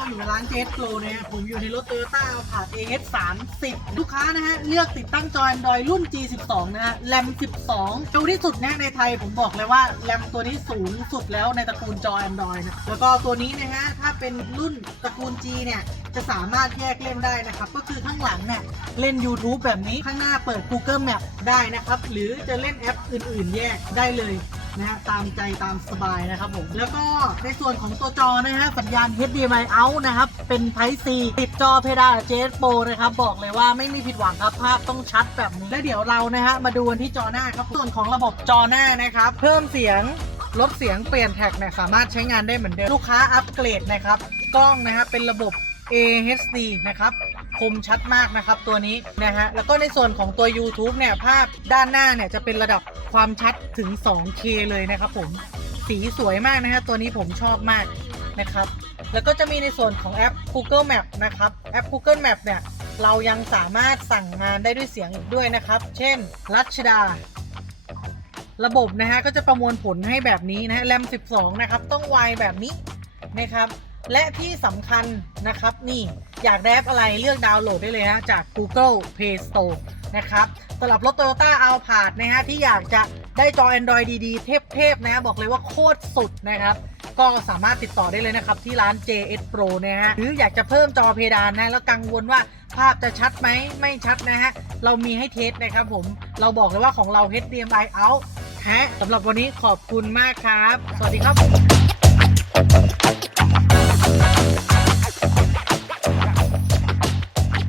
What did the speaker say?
เราอยู่ร้านเจสโ o นะฮะผมอยู่ในรถ Toyota a l p a r d AS 30ลูกค้านะฮะ เลือกติดตั้งจอ Android รุ่น G12 นะฮะ RAM 12เร็วที่สุดนะในไทยผมบอกเลยว่า RAM ตัวนี้สูงสุดแล้วในตระกูลจอ Android นะแล้วก็ตัวนี้นะฮะ ถ้าเป็นรุ่นตระกูล G เนี่ยจะสามารถแยกเล่นได้นะครับ ก็คือข้างหลังเนี่ยเล่น YouTube แบบนี้ข้างหน้าเปิด Google Map ได้นะครับ หรือจะเล่นแอปอื่น ๆ แยกได้เลย นะฮะตามใจตามสบายนะครับผมแล้วก็ในส่วนของตัวจอนะฮะสัญญาณ HDMI out นะครับ เป็น Type C ติดจอเพดาน JS Pro นะครับ บอกเลยว่าไม่มีผิดหวังครับ ภาพต้องชัดแบบนี้ แล้วเดี๋ยวเรานะฮะมาดูกันที่จอหน้าครับ ส่วนของระบบจอหน้านะครับ เพิ่มเสียงลดเสียงเปลี่ยนแท็กเนี่ยสามารถใช้งานได้เหมือนเดิม ลูกค้าอัปเกรดนะครับ กล้องนะฮะเป็นระบบ AHD นะครับ คมชัดมากนะครับตัวนี้นะฮะแล้วก็ในส่วนของตัว YouTube เนี่ยภาพด้านหน้าเนี่ยจะเป็นระดับความชัดถึง 2K เลยนะครับผมสีสวยมากนะฮะตัวนี้ผมชอบมากนะครับแล้วก็จะมีในส่วนของแอป Google Map นะครับแอป Google Map เนี่ยเรายังสามารถสั่งงานได้ด้วยเสียงอีกด้วยนะครับ เช่น รัชดา ระบบนะฮะก็จะประมวลผลให้แบบนี้นะฮะแรม 12 นะครับ ต้องไวแบบนี้นะครับ และที่สำคัญนะครับนี่อยากได้แอปอะไรเลือกดาวน์โหลดได้เลยนะจาก Google Play Store นะครับสำหรับรถ Toyota a l p a r d นะฮะที่อยากจะได้จอ Android ดีๆ เทพๆนะฮะบอกเลยว่าโคตรสุดนะครับ ก็สามารถติดต่อได้เลยนะครับ ที่ร้าน JS Pro นะฮะหรืออยากจะเพิ่มจอเพดานนะ แล้วกังวลว่าภาพจะชัดไหมไม่ชัดนะฮะ เรามีให้เทสนะครับผม เราบอกเลยว่าของเรา HDMI out ฮะสำหรับวันนี้ขอบคุณมากครับ สวัสดีครับ